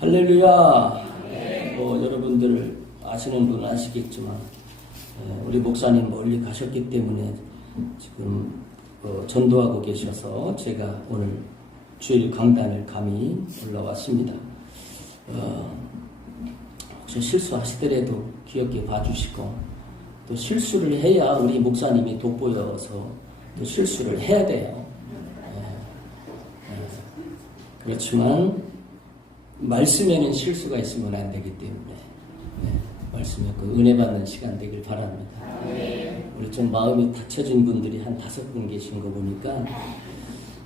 할렐루야. 여러분들 아시는 분은 아시겠지만 우리 목사님 멀리 가셨기 때문에 지금 전도하고 계셔서 제가 오늘 주일 강단을 감히 올라왔습니다. 혹시 실수하시더라도 귀엽게 봐주시고, 또 실수를 해야 우리 목사님이 돋보여서 또 실수를 해야 돼요. 그렇지만 말씀에는 실수가 있으면 안 되기 때문에 말씀에 그 은혜 받는 시간 되길 바랍니다. 우리 좀 마음이 닫혀진 분들이 한 5분 계신 거 보니까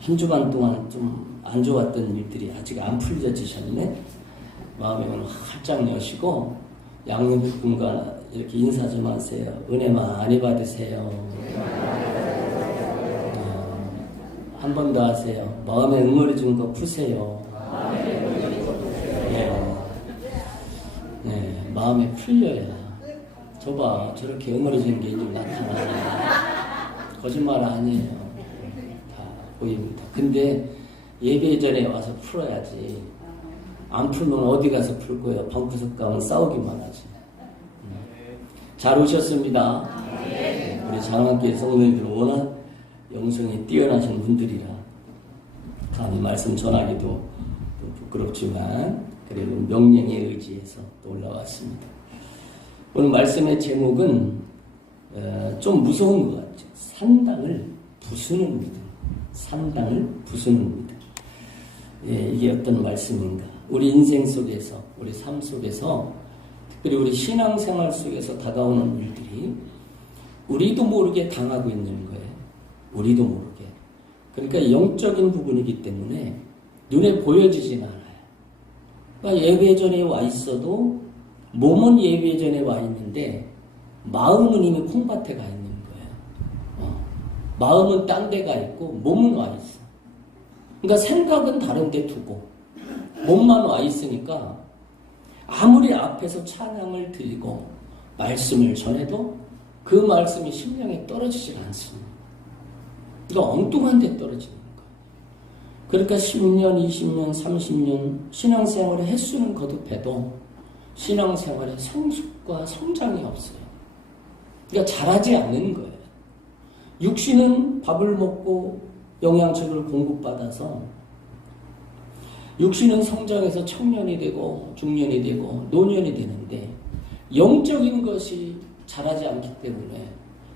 한 주간 동안 좀 안 좋았던 일들이 아직 안 풀려지셨네. 마음의 문을 활짝 여시고 양육분과 이렇게 인사 좀 하세요. 은혜 많이 받으세요. 한 번 더 하세요. 마음에 응어리진 거 푸세요. 네, 마음에 풀려야. 저봐, 저렇게 응어리진 게 이제 나타나요. 거짓말 아니에요. 다 보입니다. 근데 예배 전에 와서 풀어야지. 안 풀면 어디 가서 풀 거예요? 방구석 가면 싸우기만 하지. 잘 오셨습니다. 우리 장학교의 성도님들은 워낙 영성이 뛰어나신 분들이라 감히 말씀 전하기도 부끄럽지만 그래도 명령에 의지해서 또 올라왔습니다. 오늘 말씀의 제목은 좀 무서운 것 같죠. 산당을 부수는 믿음. 산당을 부수는 믿음. 이게 어떤 말씀인가. 우리 인생 속에서, 우리 삶 속에서, 특별히 우리 신앙생활 속에서 다가오는 일들이 우리도 모르게 당하고 있는 거예요. 우리도 모르게. 그러니까 영적인 부분이기 때문에 눈에 보여지진 않아요. 그러니까 예배전에 와 있어도 몸은 예배전에 와 있는데 마음은 이미 콩밭에 가 있는 거예요. 마음은 딴 데 가 있고 몸은 와 있어. 그러니까 생각은 다른 데 두고 몸만 와 있으니까 아무리 앞에서 찬양을 드리고 말씀을 전해도 그 말씀이 심령에 떨어지질 않습니다. 그러니까 엉뚱한 데 떨어지는 거예요. 그러니까 10년, 20년, 30년 신앙생활의 횟수는 거듭해도 신앙생활의 성숙과 성장이 없어요. 그러니까 잘하지 않는 거예요. 육신은 밥을 먹고 영양책을 공급받아서 육신은 성장해서 청년이 되고 중년이 되고 노년이 되는데 영적인 것이 자라지 않기 때문에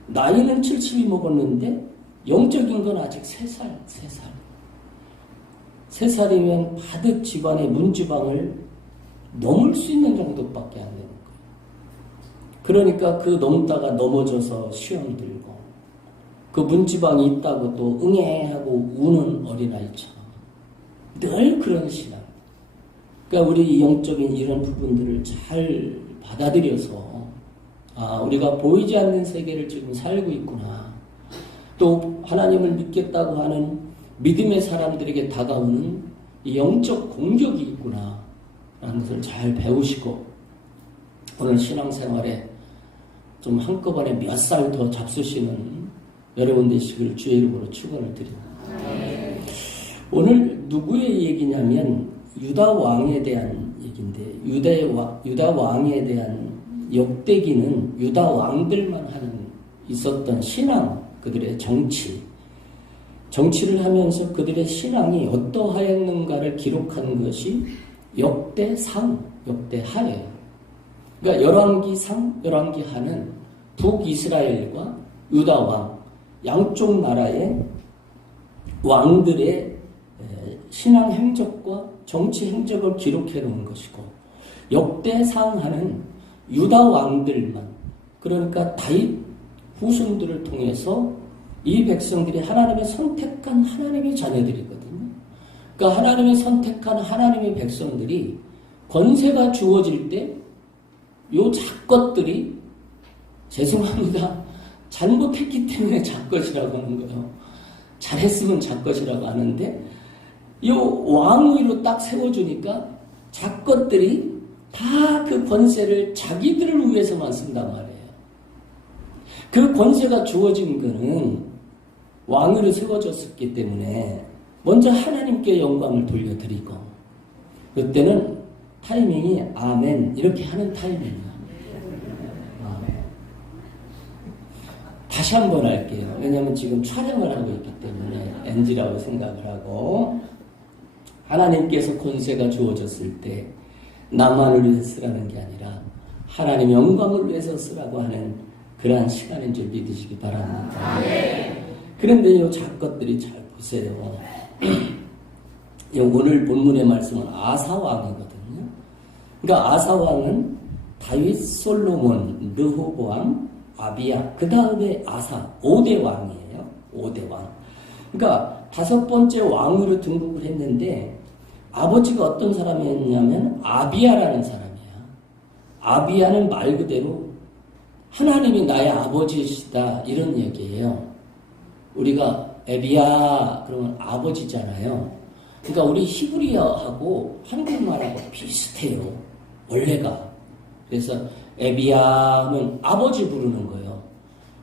나이는 70이 먹었는데 영적인 건 아직 3살. 3살이면 바득 집안의 문지방을 넘을 수 있는 정도밖에 안 되는 거예요. 그러니까 그 넘다가 넘어져서 시험 들고 그 문지방이 있다고 또 응애하고 우는 어린아이처럼 늘 그런 신앙. 그러니까 우리 영적인 이런 부분들을 잘 받아들여서 우리가 보이지 않는 세계를 지금 살고 있구나. 또 하나님을 믿겠다고 하는 믿음의 사람들에게 다가오는 이 영적 공격이 있구나 라는 것을 잘 배우시고 오늘 신앙생활에 좀 한꺼번에 몇 살 더 잡수시는 여러분 되시길 주의 이름으로 축원을 드립니다. 오늘 누구의 얘기냐면 유다 왕에 대한 얘기인데 유다 왕에 대한 역대기는 유다 왕들만 있었던 신앙, 그들의 정치를 하면서 그들의 신앙이 어떠하였는가를 기록한 것이 역대상, 역대하예요. 그러니까 열왕기상, 열왕기하는 북이스라엘과 유다 왕 양쪽 나라의 왕들의 신앙 행적과 정치 행적을 기록해 놓은 것이고 역대상하는 유다 왕들만, 그러니까 다윗 후손들을 통해서 이 백성들이 하나님의 선택한 하나님의 자녀들이거든요. 그러니까 하나님의 선택한 하나님의 백성들이 권세가 주어질 때 요 작것들이 죄송합니다. 잘못했기 때문에 작것이라고 하는 거예요. 잘했으면 작것이라고 하는데 요 왕위로 딱 세워주니까 작것들이 다 그 권세를 자기들을 위해서만 쓴단 말이에요. 그 권세가 주어진 거는 왕위로 세워졌었기 때문에 먼저 하나님께 영광을 돌려드리고 그때는 타이밍이 아멘 이렇게 하는 타이밍이야. 다시 한번 할게요. 왜냐하면 지금 촬영을 하고 있기 때문에 NG라고 생각을 하고, 하나님께서 권세가 주어졌을 때 나만을 위해서 쓰라는 게 아니라 하나님의 영광을 위해서 쓰라고 하는 그러한 시간인 줄 믿으시기 바랍니다. 그런데 이 작것들이 잘 보세요. 오늘 본문의 말씀은 아사왕이거든요. 그러니까 아사왕은 다윗, 솔로몬, 르호보암, 아비야, 그 다음에 아사, 5대 왕이에요. 5대 왕. 그러니까 5번째 왕으로 등극을 했는데, 아버지가 어떤 사람이었냐면 아비야라는 사람이야. 아비야는 말 그대로 하나님이 나의 아버지시다 이런 얘기예요. 우리가 에비야 그러면 아버지잖아요. 그러니까 우리 히브리어하고 한국말하고 비슷해요. 원래가. 그래서 에비야 하면 아버지 부르는 거예요.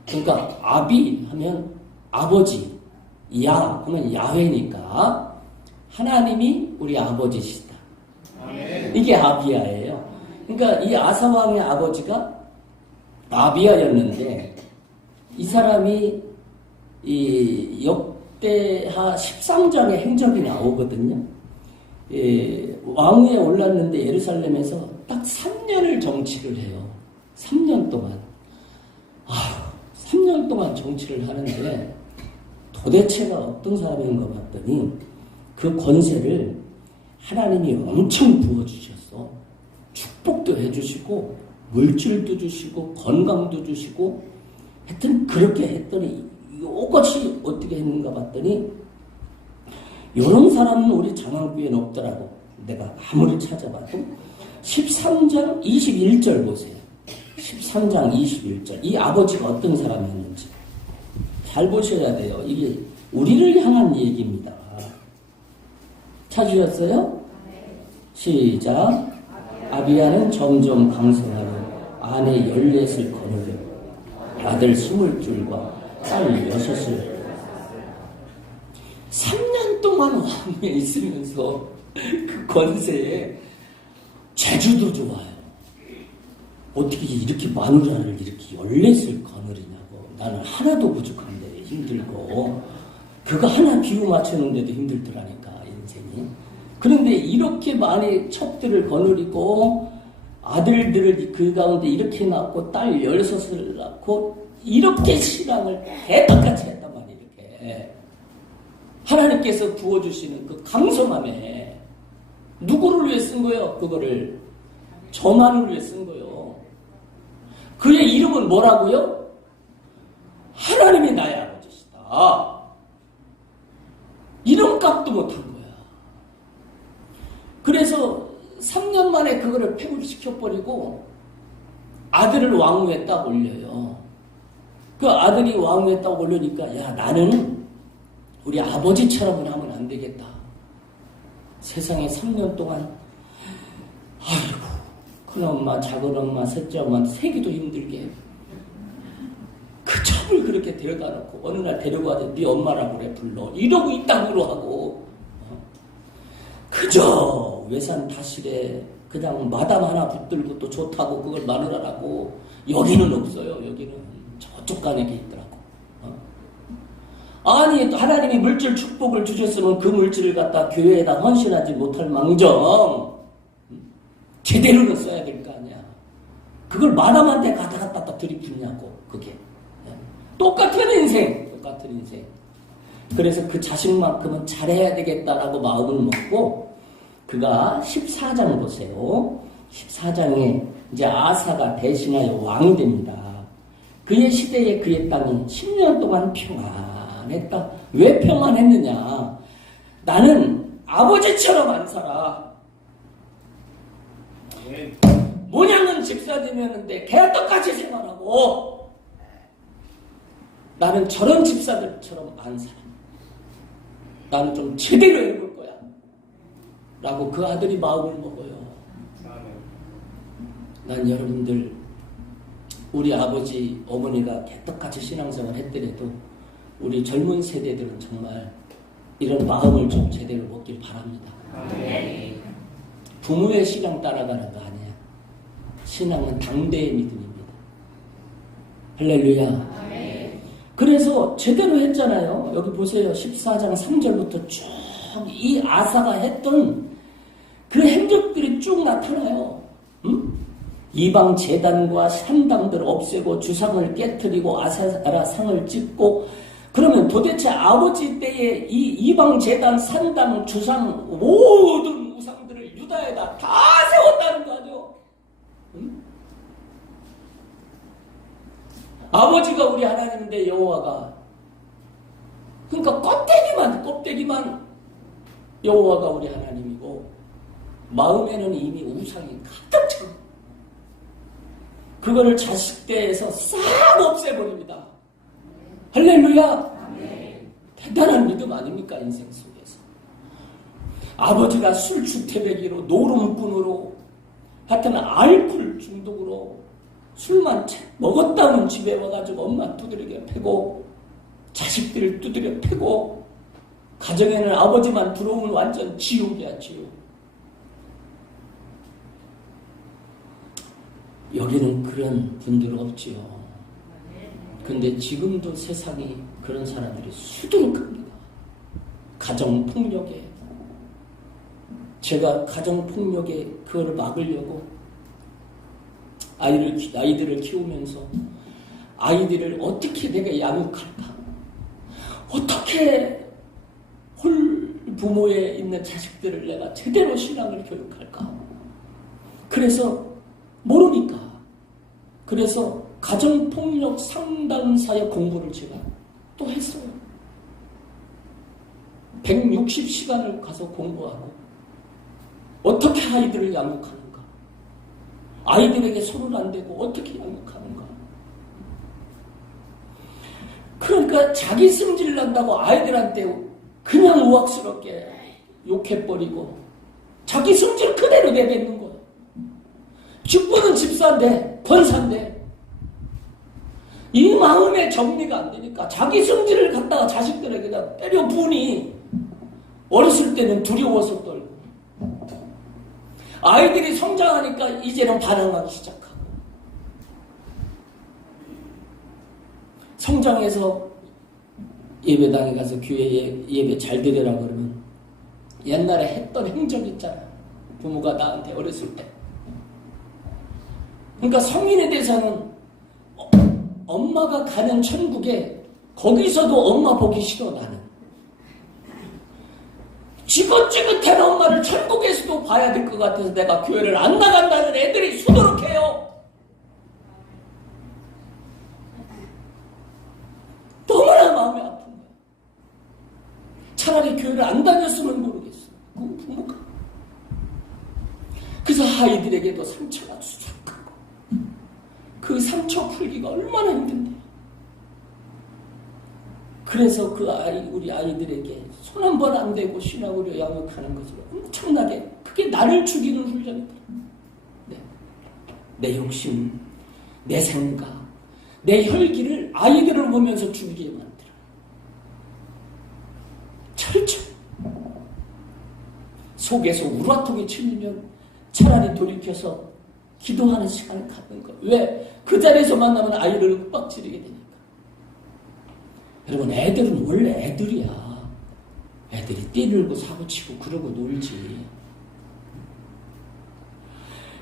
그러니까 아비 하면 아버지, 야 하면 야훼니까 하나님이 우리 아버지시다. 이게 아비야예요. 그러니까 이 아사왕의 아버지가 아비야였는데, 이 사람이 이 역대하 13장의 행적이 나오거든요. 왕위에 올랐는데 예루살렘에서 딱 3년을 정치를 해요. 3년 동안. 3년 동안 정치를 하는데 도대체가 어떤 사람인 것 같더니 그 권세를 하나님이 엄청 부어주셨어. 축복도 해주시고 물질도 주시고 건강도 주시고, 하여튼 그렇게 했더니 이것이 어떻게 했는가 봤더니 이런 사람은 우리 장안구에는 없더라고. 내가 아무리 찾아봐도 13장 21절 보세요. 13장 21절. 이 아버지가 어떤 사람이었는지 잘 보셔야 돼요. 이게 우리를 향한 얘기입니다. 찾으셨어요? 시작. 아비야는 점점 강성하여 아내 14을 거느려 아들 20줄과 딸 6을 3년 동안 왕위에 있으면서 그 권세에 재주도 좋아요. 어떻게 이렇게 마누라를 이렇게 14을 거느리냐고. 나는 하나도 부족한데 힘들고, 그거 하나 비유 맞추는데도 힘들더라니까 인생이. 그런데 이렇게 많이 첩들을 거느리고 아들들을 그 가운데 이렇게 낳고 딸 16을 낳고 이렇게 신앙을 대떡같이 했단 말이에요. 이렇게 하나님께서 부어주시는 그 강성함에 누구를 위해 쓴 거예요? 그거를 저만을 위해 쓴 거예요. 그의 이름은 뭐라고요? 하나님이 나의 아버지시다. 이름값도 못한 거야. 그래서 3년 만에 그거를 폐굴시켜버리고 아들을 왕후에 딱 올려요. 그 아들이 왕후에 딱 올려니까, 야, 나는 우리 아버지처럼은 하면 안 되겠다. 세상에 3년 동안, 아이고, 큰 엄마, 작은 엄마, 셋째 엄마, 세기도 힘들게 그 첩을 그렇게 데려다 놓고 어느 날 데려가서 네 엄마라고 그래 불러. 이러고 이따구로 하고, 그저 외산 다실에 그냥 마담 하나 붙들고 또 좋다고 그걸 마누라라고. 여기는 없어요. 여기는 저쪽 간에 있더라고. 아니, 또 하나님이 물질 축복을 주셨으면 그 물질을 갖다 교회에다 헌신하지 못할 망정 제대로는 써야 될 거 아니야. 그걸 마담한테 갖다 들이붓냐고. 그게 똑같은 인생. 그래서 그 자식만큼은 잘해야 되겠다라고 마음을 먹고, 그가 14장 보세요. 14장에 이제 아사가 대신하여 왕이 됩니다. 그의 시대에 그의 땅이 10년 동안 평안했다. 왜 평안했느냐? 나는 아버지처럼 안 살아. 모양은 집사되면인데 개떡같이 생활하고, 나는 저런 집사들처럼 안 살아. 나는 좀 제대로 해볼 거야. 라고 그 아들이 마음을 먹어요. 난 여러분들, 우리 아버지, 어머니가 개떡같이 신앙생활 했더라도 우리 젊은 세대들은 정말 이런 마음을 좀 제대로 먹길 바랍니다. 부모의 신앙 따라가는 거 아니야. 신앙은 당대의 믿음입니다. 할렐루야. 그래서 제대로 했잖아요. 여기 보세요. 14장 3절부터 쭉 이 아사가 했던 그 행적들이 쭉 나타나요. 이방 제단과 산당들을 없애고 주상을 깨뜨리고 아세라 상을 찍고, 그러면 도대체 아버지 때에 이 이방 제단, 산당, 주상 모든 우상들을 유다에다 다 세웠다는 거 아니에요? 아버지가 우리 하나님인데 여호와가, 그러니까 껍데기만 여호와가 우리 하나님이고 마음에는 이미 우상이 가득 차고, 그거를 자식대에서 싹 없애버립니다. 할렐루야. 대단한 믿음 아닙니까? 인생 속에서 아버지가 술 주태배기로, 노름꾼으로, 하여튼 알코올 중독으로 술만 먹었다면 집에 와가지고 엄마 두드려 패고, 자식들을 두드려 패고, 가정에는 아버지만 들어오면 완전 지옥이야, 지옥. 여기는 그런 분들 없지요. 근데 지금도 세상이 그런 사람들이 수두룩합니다. 가정폭력에. 제가 가정폭력에 그걸 막으려고 아이들을 키우면서 아이들을 어떻게 내가 양육할까? 어떻게 홀부모에 있는 자식들을 내가 제대로 신앙을 교육할까? 그래서 모르니까. 그래서 가정폭력 상담사의 공부를 제가 또 했어요. 160시간을 가서 공부하고 어떻게 아이들을 양육하는가, 아이들에게 손을 안 대고 어떻게 양육하는가. 그러니까 자기 승질 난다고 아이들한테 그냥 우악스럽게 욕해버리고 자기 승질 그대로 내뱉는 거예요. 죽보는 집사인데, 권사인데, 이 마음의 정리가 안 되니까 자기 성질을 갖다가 자식들에게 때려 부으니 어렸을 때는 두려워서 떨고, 아이들이 성장하니까 이제는 반항하기 시작하고, 성장해서 예배당에 가서 교회에 예배 잘 드리라 그러면 옛날에 했던 행적 있잖아. 부모가 나한테 어렸을 때. 그러니까 성인에 대해서는 엄마가 가는 천국에 거기서도 엄마 보기 싫어. 나는 지긋지긋한 엄마를 천국에서도 봐야 될 것 같아서 내가 교회를 안 나간다는 애들이 수두룩해요. 너무나 마음이 아픈 거야. 차라리 교회를 안 다녔으면 모르겠어. 그 부모가. 그래서 아이들에게도 상처가 수줍하고, 그 상처 풀기가 얼마나 힘든데. 그래서 우리 아이들에게 손 한 번 안 대고 신앙으로 양육하는 것으로 엄청나게 그게 나를 죽이는 훈련이더라. 네. 내 욕심, 내 생각, 내 혈기를 아이들을 보면서 죽이게 만들어. 철저히. 속에서 우라통이 치면 차라리 돌이켜서 기도하는 시간을 갖는 거. 왜? 그 자리에서 만나면 아이를 윽박지르게 되니까. 여러분, 애들은 원래 애들이야. 애들이 뛰놀고 사고치고 그러고 놀지.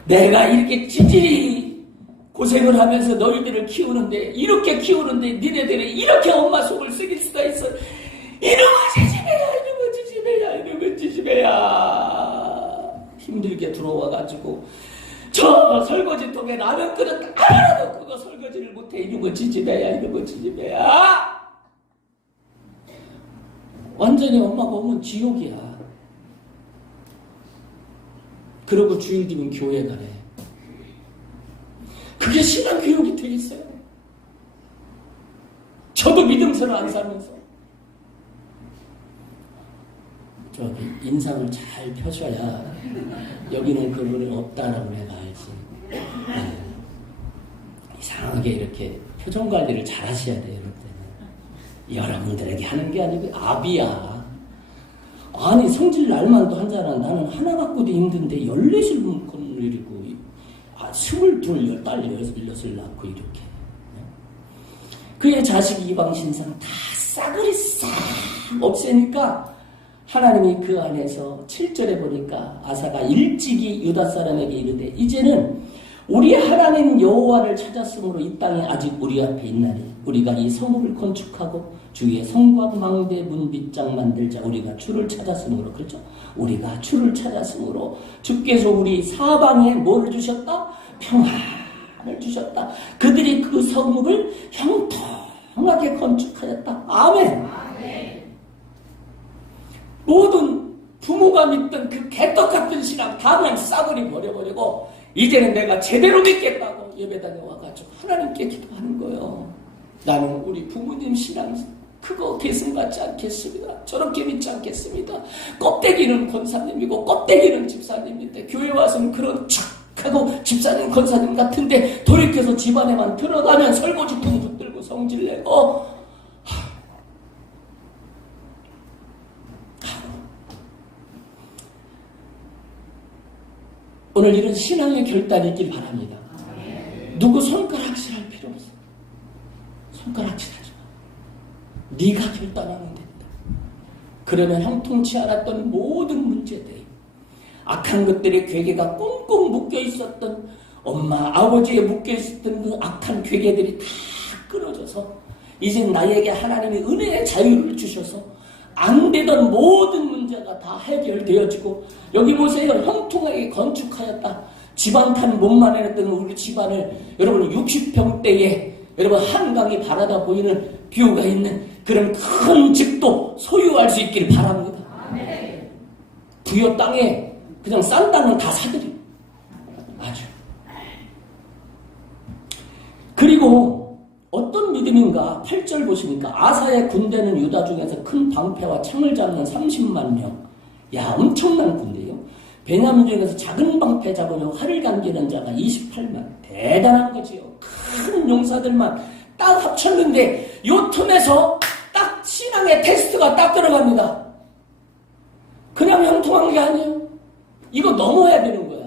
내가 이렇게 찌질이 고생을 하면서 너희들을 키우는데, 이렇게 키우는데 니네들이 이렇게 엄마 속을 썩일 수가 있어. 이놈의 지지배야. 힘들게 들어와가지고 저 설거지통에 라면 그릇 하나도 그거 설거지를 못해. 이놈의 지지배야. 완전히 엄마가 오면 지옥이야. 그러고 주일 뒤면 교회 가래. 그게 신앙교육이 되겠어요? 저도 믿음서를 안 살면서. 저기 인상을 잘 펴줘야 여기는 그분이 없다라고 내가 알지. 네. 이상하게 이렇게 표정 관리를 잘 하셔야 돼요. 여러분들에게 하는 게 아니고, 아비야. 아니 성질 날만도 한 자는 나는 하나 갖고도 힘든데 14을 건드리고 22 딸 16을 낳고 이렇게 그의 자식 이방신상 다 싸그리 싹 없애니까 하나님이 그 안에서 7절에 보니까 아사가 일찍이 유다 사람에게 이르되 이제는 우리 하나님 여호와를 찾았으므로 이 땅이 아직 우리 앞에 있나니 우리가 이 성읍을 건축하고 주위에 성곽 망대 문빗장 만들자. 우리가 주를 찾았으므로 그렇죠? 우리가 주를 찾았으므로 주께서 우리 사방에 뭐를 주셨다? 평안을 주셨다. 그들이 그 성읍을 형통하게 건축하였다. 아멘. 모든 부모가 믿던 그 개떡같은 신앙 다 그냥 싸그리 버려버리고 이제는 내가 제대로 믿겠다고 예배당에 와가지고 하나님께 기도하는 거예요. 나는 우리 부모님 신앙 그거 계승받지 않겠습니다. 저렇게 믿지 않겠습니다. 껍데기는 권사님이고 껍데기는 집사님인데 교회 와서는 그런 착하고 집사님 권사님 같은데 돌이켜서 집안에만 들어가면 설거지통 붙들고 성질내고 오늘 이런 신앙의 결단이 있길 바랍니다. 누구 손가락질 할 필요 없어. 손가락질 하지 마. 네가 결단하면 된다. 그러면 형통치 않았던 모든 문제들이 악한 것들의 괴계가 꽁꽁 묶여 있었던 엄마 아버지에 묶여 있었던 그 악한 괴계들이 다 끊어져서 이제 나에게 하나님이 은혜의 자유를 주셔서 안 되던 모든 문제가 다 해결되어지고 여기 보세요. 형통하게 건축하였다. 집안칸 못만 해놨던 우리 집안을 여러분 60평대에 여러분 한강이 바라다 보이는 뷰가 있는 그런 큰 집도 소유할 수 있길 바랍니다. 부여 땅에 그냥 싼 땅은 다 사들여. 아주. 그리고 어떤 믿음인가 8절 보시니까 아사의 군대는 유다 중에서 큰 방패와 창을 잡는 30만 명. 야 엄청난 군대요. 베냐민 중에서 작은 방패 잡으려 활을 당기는 자가 28만. 대단한 거지요. 큰 용사들만 딱 합쳤는데 요 틈에서 딱 신앙의 테스트가 딱 들어갑니다. 그냥 형통한 게 아니에요. 이거 넘어야 되는 거야.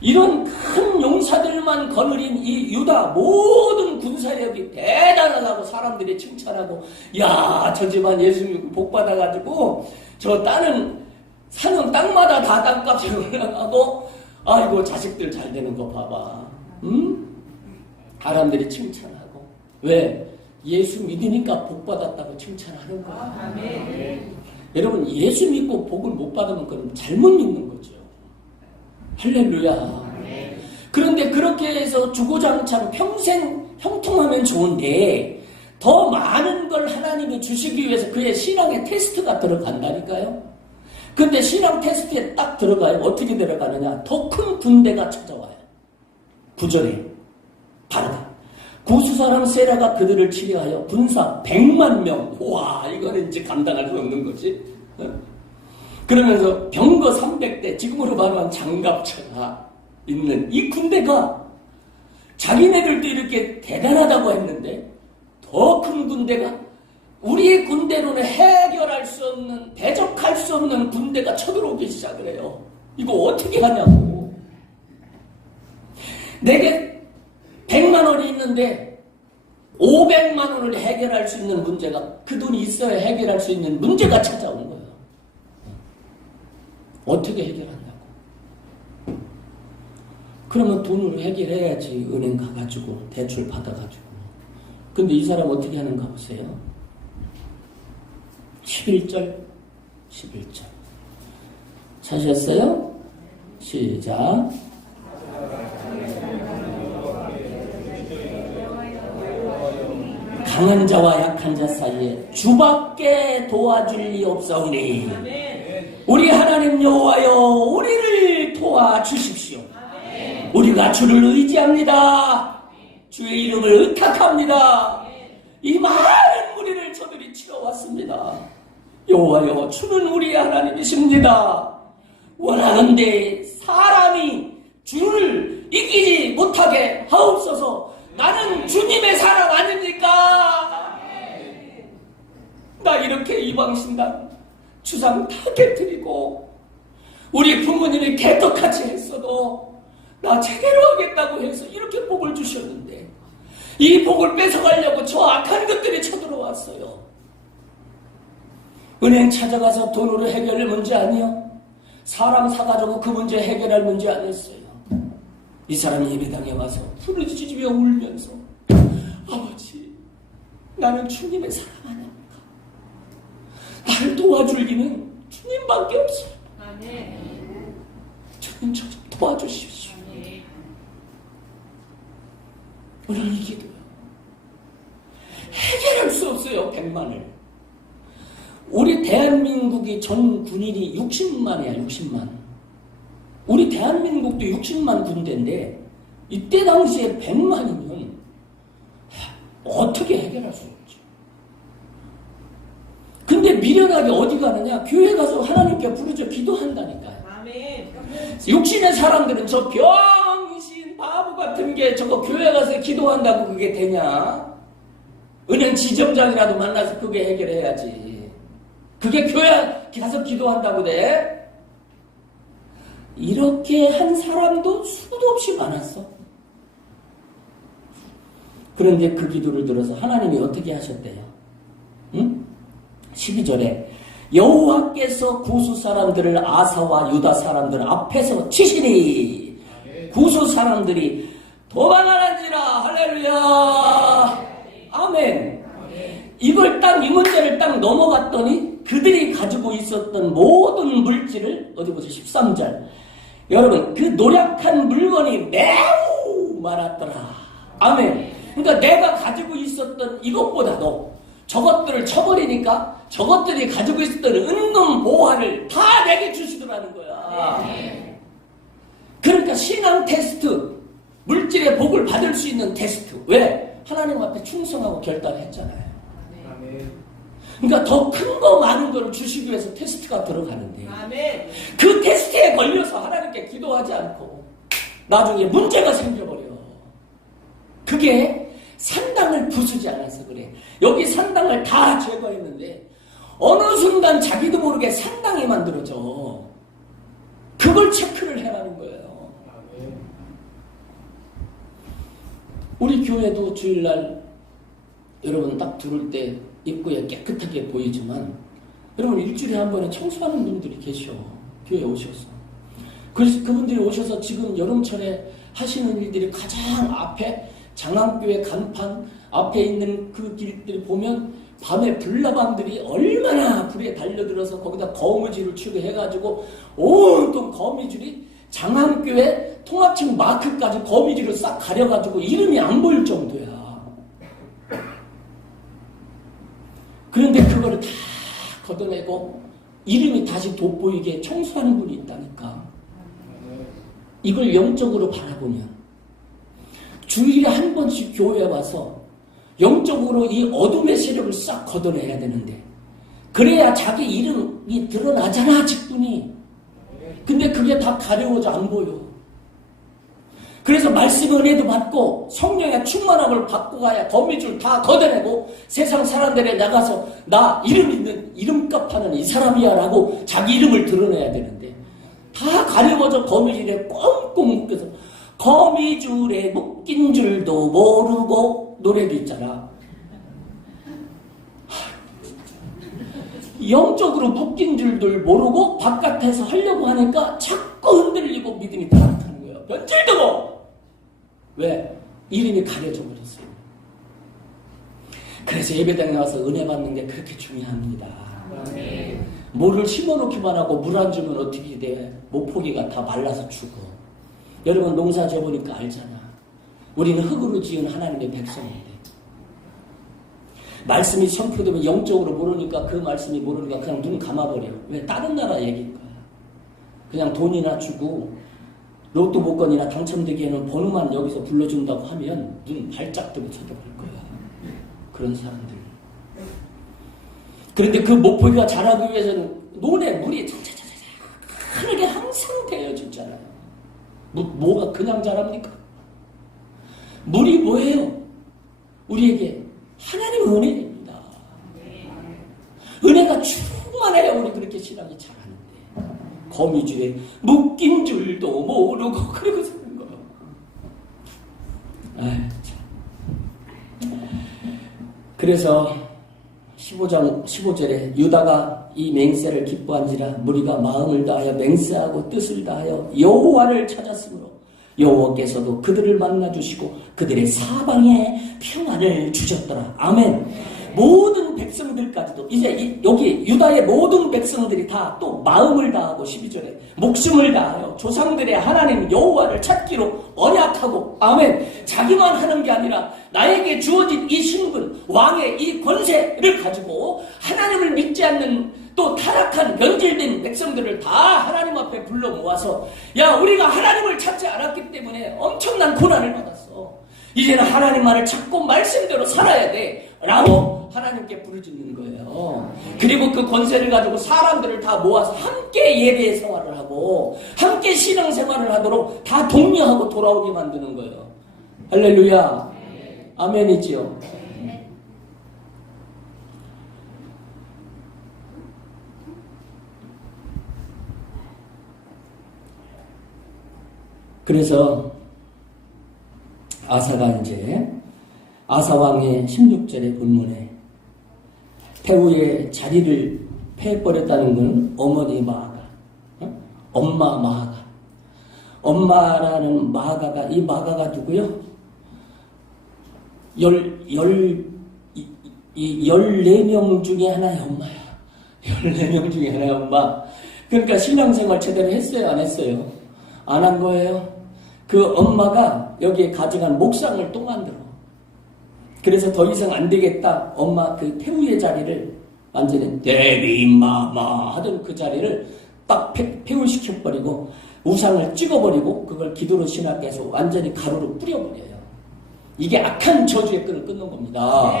이런 큰 용사들만 거느린 이 유다 모든 군사력이 대단하다고 사람들이 칭찬하고 야 저 집안 예수 믿고 복 받아가지고 저 땅은 사는 땅마다 다 땅값이 올라가고 아이고 자식들 잘 되는 거 봐봐. 응? 사람들이 칭찬하고 왜? 예수 믿으니까 복 받았다고 칭찬하는 거야. 아멘. 여러분 예수 믿고 복을 못 받으면 그럼 잘못 믿는 거죠. 할렐루야. 그런데 그렇게 해서 주구장창 평생 형통하면 좋은데 더 많은 걸 하나님이 주시기 위해서 그의 신앙의 테스트가 들어간다니까요. 근데 신앙 테스트에 딱 들어가요. 어떻게 들어가느냐. 더 큰 군대가 찾아와요. 9절에 다르다. 구스 사람 세라가 그들을 치려하여 군사 100만 명. 와 이거는 이제 감당할 수 없는 거지. 그러면서 병거 300대 지금으로 말하면 장갑차가 있는 이 군대가 자기네들도 이렇게 대단하다고 했는데 더 큰 군대가 우리의 군대로는 해결할 수 없는 대적할 수 없는 군대가 쳐들어오기 시작을 해요. 이거 어떻게 하냐고. 내게 100만 원이 있는데 500만 원을 해결할 수 있는 문제가 그 돈이 있어야 해결할 수 있는 문제가 찾아온 거예요. 어떻게 해결한다고? 그러면 돈으로 해결해야지. 은행 가가지고 대출 받아가지고. 근데 이 사람 어떻게 하는가 보세요. 11절 찾으셨어요? 시작. 강한 자와 약한 자 사이에 주밖에 도와줄 리 없사오니 우리 하나님 여호와여 우리를 도와주십시오. 우리가 주를 의지합니다. 주의 이름을 의탁합니다. 이 많은 무리를 저들이 치러왔습니다. 여호와여 주는 우리의 하나님이십니다. 원하는데 사람이 주를 이기지 못하게 하옵소서. 나는 주님의 사람 아닙니까? 나 이렇게 이방신당 주상 다 깨뜨리고 우리 부모님이 개떡같이 했어도 나 제대로 하겠다고 해서 이렇게 복을 주셨는데 이 복을 뺏어가려고 저 악한 것들이 쳐들어왔어요. 은행 찾아가서 돈으로 해결할 문제 아니요. 사람 사가지고 그 문제 해결할 문제 아니었어요. 이 사람이 예배당에 와서 부르짖으며 울면서 아버지, 나는 주님의 사람 아닙니까? 나를 도와줄 이는 주님밖에 없어요. 주님 저 좀 도와주십시오. 오늘 이 기도요. 해결할 수 없어요. 100만을. 우리 대한민국이 전 군인이 60만이야. 60만. 우리 대한민국도 60만 군대인데 이때 당시에 100만이면 어떻게 해결할 수 없죠. 근데 미련하게 어디 가느냐? 교회 가서 하나님께 부르짖어 기도한다니까요. 육신의 사람들은 저 병신 바보 같은 게 저거 교회 가서 기도한다고 그게 되냐? 은행 지점장이라도 만나서 그게 해결해야지. 그게 교회 가서 기도한다고 돼? 이렇게 한 사람도 수도 없이 많았어. 그런데 그 기도를 들어서 하나님이 어떻게 하셨대요? 응? 12절에 여호와께서 구수 사람들을 아사와 유다 사람들 앞에서 치시니 구수 사람들이 도망하는지라. 할렐루야. 아멘. 이걸 딱 이 문제를 딱 넘어갔더니 그들이 가지고 있었던 모든 물질을 어디 보세요. 13절. 여러분 그 노력한 물건이 매우 많았더라. 아멘. 그러니까 내가 가지고 있었던 이것보다도 저것들을 쳐버리니까 저것들이 가지고 있었던 은금 보화를 다 내게 주시더라는 거야. 그러니까 신앙 테스트, 물질의 복을 받을 수 있는 테스트. 왜? 하나님 앞에 충성하고 결단했잖아요. 그러니까 더 큰 거 많은 걸 주시기 위해서 테스트가 들어가는데 그 테스트에 걸려서 하나님께 기도하지 않고 나중에 문제가 생겨버려. 그게 산당을 부수지 않아서 그래. 여기 산당을 다 제거했는데 어느 순간 자기도 모르게 산당이 만들어져. 그걸 체크를 해라는 거예요. 우리 교회도 주일날 여러분 딱 들어올 때 입구에 깨끗하게 보이지만 여러분 일주일에 한 번에 청소하는 분들이 계셔. 교회에 오셔서. 그래서 그분들이 오셔서 지금 여름철에 하시는 일들이 가장 앞에 장안교회 간판 앞에 있는 그 길들이 보면 밤에 불나방들이 얼마나 불에 달려들어서 거기다 거미줄을 취급해가지고 온통 거미줄이 장안교회 통합층 마크까지 거미줄을 싹 가려가지고 이름이 안 보일 정도야. 그런데 그거를 다 걷어내고 이름이 다시 돋보이게 청소하는 분이 있다니까. 이걸 영적으로 바라보면 주일에 한 번씩 교회에 와서 영적으로 이 어둠의 세력을 싹 걷어내야 되는데 그래야 자기 이름이 드러나잖아 직분이. 근데 그게 다 가려워져 안 보여. 그래서 말씀 은혜도 받고 성령의 충만함을 받고 가야 거미줄 다 걷어내고 세상 사람들에 나가서 나 이름 있는 이름값 하는 이 사람이야 라고 자기 이름을 드러내야 되는데 다 가려워져 거미줄에 꽁꽁 묶여서 거미줄에 묶인 줄도 모르고 노래도 있잖아. 영적으로 묶인 줄들 모르고 바깥에서 하려고 하니까 자꾸 흔들리고 믿음이 타락하는 거예요. 변질되고. 왜? 이름이 가려져 버렸어요. 그래서 예배당에 와서 은혜 받는 게 그렇게 중요합니다. 물을 심어놓기만 하고 물 안 주면 어떻게 돼? 모포기가 다 말라서 죽어. 여러분 농사 지어보니까 알잖아. 우리는 흙으로 지은 하나님의 백성인데 말씀이 선포되면 영적으로 모르니까 그 말씀이 모르니까 그냥 눈 감아버려. 왜? 다른 나라 얘기일 거야. 그냥 돈이나 주고 로또 복권이나 당첨되기에는 번호만 여기서 불러준다고 하면 눈 발짝 뜨고 쳐다볼 거야. 그런 사람들. 그런데 그 목포기가 자라기 위해서는 논에 물이 하늘에 항상 데워지잖아요. 뭐가 그냥 자랍니까? 물이 뭐예요? 우리에게 하나님의 은혜입니다. 은혜가 충만해야 우리 그렇게 신앙이 잘하는데 거미줄에 묶인 줄도 모르고 그러고 사는 거예요. 아유, 참. 그래서 15절에 유다가 이 맹세를 기뻐한지라 무리가 마음을 다하여 맹세하고 뜻을 다하여 여호와를 찾았으므로 여호와께서도 그들을 만나주시고 그들의 사방에 평안을 주셨더라. 아멘. 모든 백성들까지도 이제 여기 유다의 모든 백성들이 다 또 마음을 다하고 12절에 목숨을 다하여 조상들의 하나님 여호와를 찾기로 언약하고 아멘. 자기만 하는 게 아니라 나에게 주어진 이 신분 왕의 이 권세를 가지고 하나님을 믿지 않는 또 타락한 변질된 백성들을 다 하나님 앞에 불러 모아서 야 우리가 하나님을 찾지 않았기 때문에 엄청난 고난을 받았어. 이제는 하나님 말을 찾고 말씀대로 살아야 돼 라고 하나님께 부르짖는 거예요. 그리고 그 권세를 가지고 사람들을 다 모아서 함께 예배 생활을 하고 함께 신앙 생활을 하도록 다 독려하고 돌아오게 만드는 거예요. 할렐루야. 아멘이지요. 그래서 아사가 이제 아사왕의 16절의 본문에 태우의 자리를 패버렸다는 것은 어머니 마아가, 엄마 마아가, 엄마라는 마아가가 이 마아가가 누구요? 14명 중에 하나의 엄마야. 14명 중에 하나의 엄마. 그러니까 신앙생활 제대로 했어요? 안 했어요? 안 한 거예요? 그 엄마가 여기에 가져간 목상을 또 만들어. 그래서 더 이상 안 되겠다. 엄마 그 태우의 자리를 완전히 대비마마 하던 그 자리를 딱 폐후시켜버리고 우상을 찍어버리고 그걸 기도로 신학해서 완전히 가루로 뿌려버려요. 이게 악한 저주의 끈을 끊는 겁니다.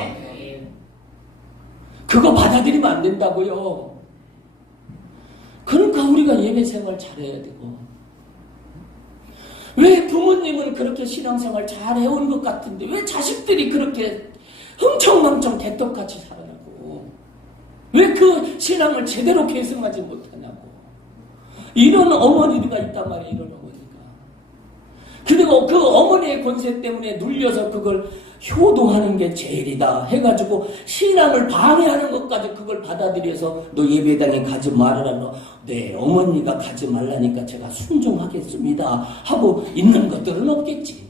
그거 받아들이면 안 된다고요. 그러니까 우리가 예배 생활 잘해야 되고 왜 부모님은 그렇게 신앙생활 잘 해온 것 같은데 왜 자식들이 그렇게 흥청망청 개떡같이 살아나고 왜 그 신앙을 제대로 계승하지 못하냐고. 이런 어머니가 있단 말이에요. 이런 어머니가. 그리고 그 어머니의 권세 때문에 눌려서 그걸 효도하는 게 제일이다 해가지고 신앙을 방해하는 것까지 그걸 받아들여서 너 예배당에 가지 말아라. 네, 어머니가 가지 말라니까 제가 순종하겠습니다 하고 있는 것들은 없겠지.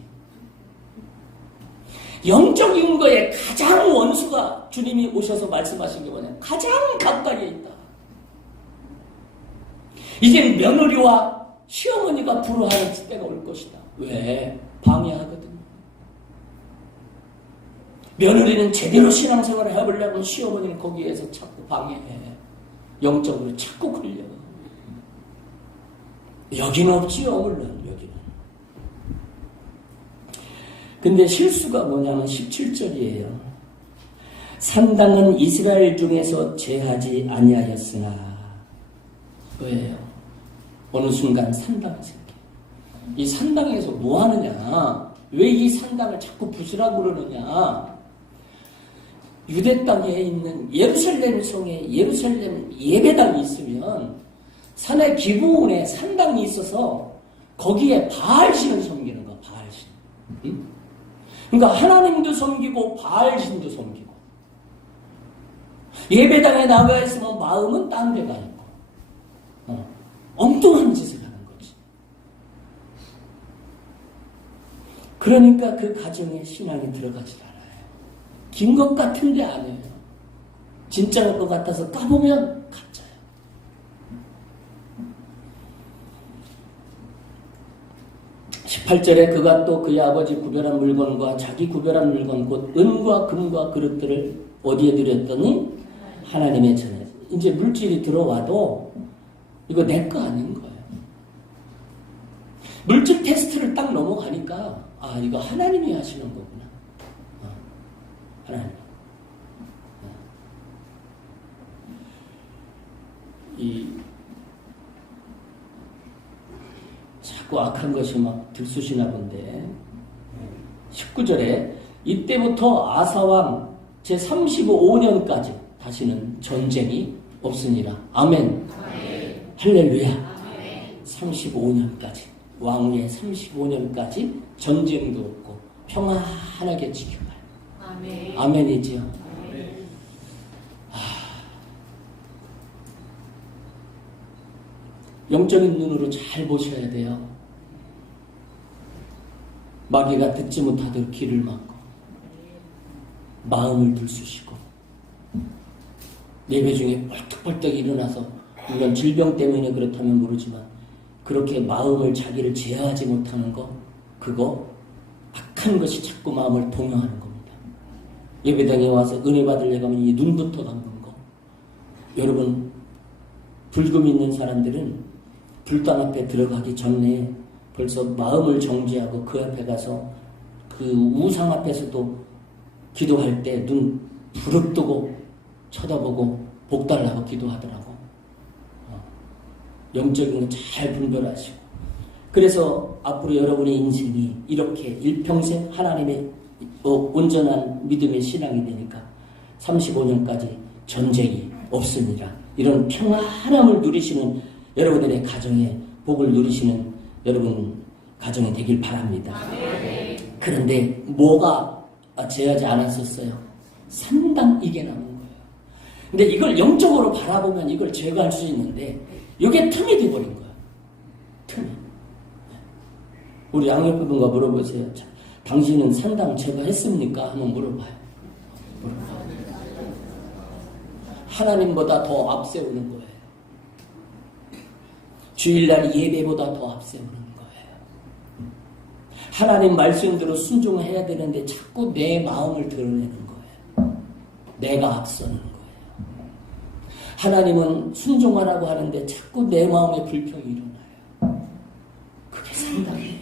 영적인 거에 가장 원수가 주님이 오셔서 말씀하신 게 뭐냐? 가장 가까이에 있다. 이제 며느리와 시어머니가 불화하는 때가 올 것이다. 왜? 방해하거든. 며느리는 제대로 신앙생활을 해보려고 시어머니는 거기에서 자꾸 방해해. 영적으로 자꾸 걸려. 여기는 없지요, 물론 여기는. 근데 실수가 뭐냐면 17절이에요. 산당은 이스라엘 중에서 제하지 아니하였으나 왜요? 어느 순간 산당이 생겨. 이 산당에서 뭐 하느냐? 왜 이 산당을 자꾸 부수라고 그러느냐? 유대 땅에 있는 예루살렘 성에 예루살렘 예배당이 있으면 산의 기부원에 산당이 있어서 거기에 바알신을 섬기는 거야. 바알신. 응? 그러니까 하나님도 섬기고 바알신도 섬기고 예배당에 나가 있으면 마음은 딴 데 가 있고 엉뚱한 짓을 하는 거지. 그러니까 그 가정에 신앙이 들어가지 않아요. 긴 것 같은데 아니에요. 진짜일 것 같아서 까보면 가짜예요. (18절에) 그가 또 그의 아버지 구별한 물건과 자기 구별한 물건 곧 은과 금과 그릇들을 어디에 드렸더니 하나님의 전에. 이제 물질이 들어와도 이거 내 거 아닌 거예요. 물질 테스트를 딱 넘어가니까 아 이거 하나님이 하시는 거구나. 하나님. 자꾸 악한 것이 막 들쑤시나 본데 19절에 이때부터 아사왕 제35년까지 다시는 전쟁이 없으니라. 아멘. 할렐루야. 35년까지 왕위에 35년까지 전쟁도 없고 평안하게 지켜가요. 아멘이지요. 영적인 눈으로 잘 보셔야 돼요. 마귀가 듣지 못하도록 귀를 막고 마음을 들쑤시고 예배 중에 벌떡벌떡 일어나서, 물론 질병 때문에 그렇다면 모르지만 그렇게 마음을, 자기를 제어하지 못하는 거, 그거 악한 것이 자꾸 마음을 동요하는 겁니다. 예배당에 와서 은혜 받으려고 하면 이 눈부터 감는 거. 여러분, 불금 있는 사람들은 불당 앞에 들어가기 전에 벌써 마음을 정지하고 그 앞에 가서 그 우상 앞에서도 기도할 때 눈 부릅뜨고 쳐다보고 복 달라고 기도하더라고. 영적인 건 잘 분별하시고. 그래서 앞으로 여러분의 인생이 이렇게 일평생 하나님의 온전한 믿음의 신앙이 되니까 35년까지 전쟁이 없습니다. 이런 평안함을 누리시는 여러분들의 가정에 복을 누리시는 여러분 가정이 되길 바랍니다. 그런데 뭐가 제하지 않았었어요? 상당 이게 남은 거예요. 근데 이걸 영적으로 바라보면 이걸 제거할 수 있는데 이게 틈이 돼버린 거예요. 틈이. 우리 양옆에 분과 물어보세요. 자, 당신은 상당 제거했습니까? 한번 물어봐요. 하나님보다 더 앞세우는 거예요. 주일날 예배보다 더 앞세우는 거예요. 하나님 말씀대로 순종해야 되는데 자꾸 내 마음을 드러내는 거예요. 내가 앞서는 거예요. 하나님은 순종하라고 하는데 자꾸 내 마음에 불평이 일어나요. 그게 상당해요.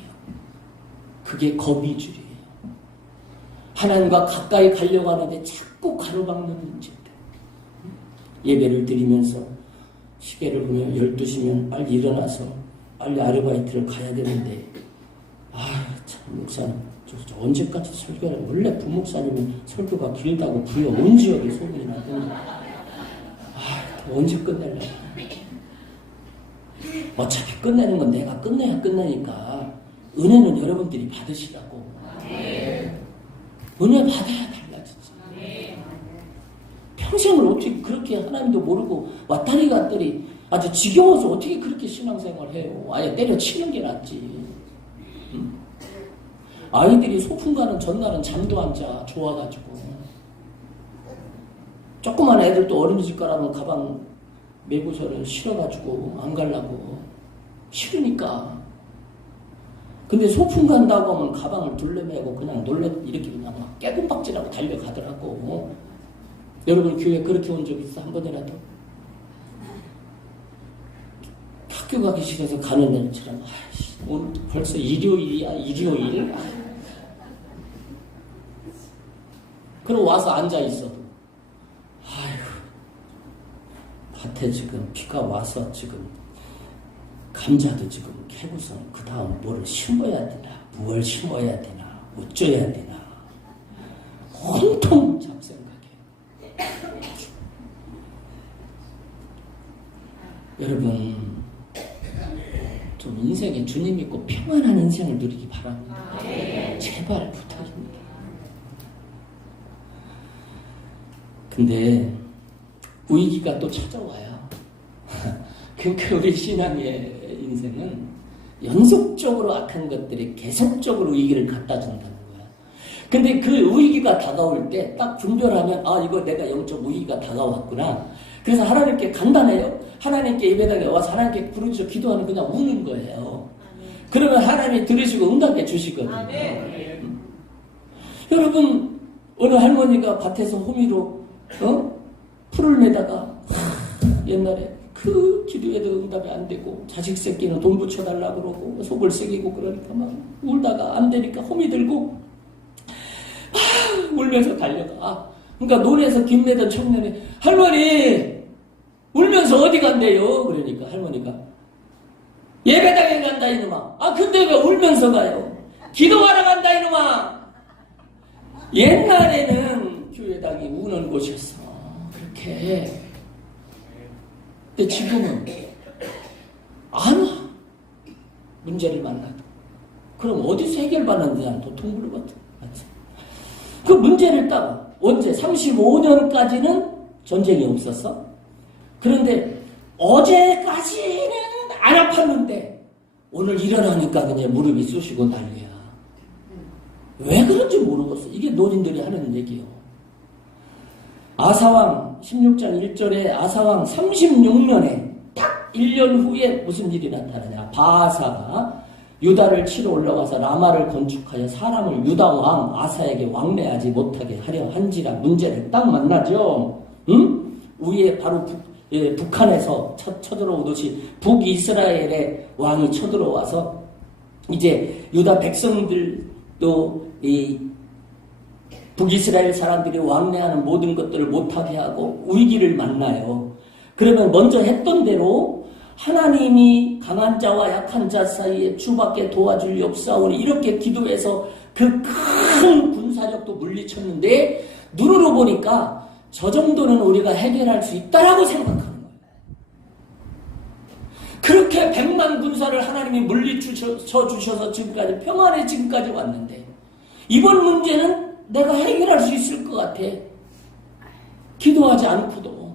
그게 거미줄이에요. 하나님과 가까이 가려고 하는데 자꾸 가로막는 문제들. 예배를 드리면서 시계를 보면 12시면 빨리 일어나서 빨리 아르바이트를 가야 되는데, 참 목사님 저 언제까지 설교를, 원래 부목사님은 설교가 길다고 부여 온 지역에 소문이 나더니 언제 끝낼래? 어차피 끝내는 건 내가 끝내야 끝나니까 은혜는 여러분들이 받으시라고. 은혜 받아야 달라지지. 평생을 어떻게 그렇게 하나님도 모르고 왔다리 갔다리 아주 지겨워서 어떻게 그렇게 신앙생활을 해요? 아예 때려치는 게 낫지. 아이들이 소풍 가는 전날은 잠도 안 자. 좋아가지고. 조그만 애들도 어린이집 가라면 가방 메고서를 실어가지고 안 가려고. 싫으니까. 근데 소풍 간다고 하면 가방을 둘러매고 그냥 놀래 이렇게 그냥 막 깨금박질하고 달려가더라고. 여러분 교회 그렇게 온 적 있어? 한 번이라도? 학교 가기 싫어서 가는 날처럼 오늘 벌써 일요일이야. 일요일? 그럼 와서 앉아있어도 밭에 지금 비가 와서 지금 감자도 지금 캐고서 그 다음 뭐를 심어야 되나, 무얼 심어야 되나, 어쩌야 되나, 온통 잡생각해. 여러분 좀 인생에 주님 믿고 평안한 인생을 누리기 바랍니다. 제발 부탁입니다. 근데 위기가 또 찾아와요. 그러니까 우리 신앙의 인생은 연속적으로 악한 것들이 계속적으로 위기를 갖다 준다는 거야. 근데 그 위기가 다가올 때 딱 분별하면 이거 내가 영적 위기가 다가왔구나. 그래서 하나님께 간단해요. 하나님께 예배당에 와서 하나님께 부르짖어 기도하는 그냥 우는 거예요. 그러면 하나님이 들으시고 응답해 주시거든요. 여러분 어느 할머니가 밭에서 호미로 풀을 매다가 옛날에 그 기도에도 응답이 안 되고 자식 새끼는 돈 붙여달라고 그러고 속을 새기고 그러니까 막 울다가 안 되니까 호미 들고 울면서 달려가. 그러니까 논에서 김 매던 청년이 할머니 울면서 어디 간대요? 그러니까 할머니가 예배당에 간다 이놈아. 근데 왜 울면서 가요? 기도하러 간다 이놈아. 옛날에는 교회당이 우는 곳이었어. 그렇게 근데 지금은 안 와. 문제를 만나도. 그럼 어디서 해결받는지 난 도통 모르거든. 그 문제를 딱 언제 35년까지는 전쟁이 없었어. 그런데 어제까지는 안 아팠는데 오늘 일어나니까 그냥 무릎이 쑤시고 난리야. 왜 그런지 모르겠어. 이게 노인들이 하는 얘기요. 아사왕 16장 1절에 아사왕 36년에 딱 1년 후에 무슨 일이 나타나냐. 바아사가 유다를 치러 올라가서 라마를 건축하여 사람을 유다왕 아사에게 왕래하지 못하게 하려 한지라. 문제를 딱 만나죠. 응? 위에 바로 북한에서 쳐들어오듯이 북이스라엘의 왕이 쳐들어와서 이제 유다 백성들도 이 북이스라엘 사람들이 왕래하는 모든 것들을 못하게 하고 위기를 만나요. 그러면 먼저 했던 대로 하나님이 강한 자와 약한 자 사이에 주밖에 도와주옵사오니 이렇게 기도해서 그 큰 군사력도 물리쳤는데 눈으로 보니까 저 정도는 우리가 해결할 수 있다라고 생각하는 거예요. 그렇게 100만 군사를 하나님이 물리쳐주셔서 지금까지 평안에 지금까지 왔는데 이번 문제는 내가 해결할 수 있을 것 같아. 기도하지 않고도.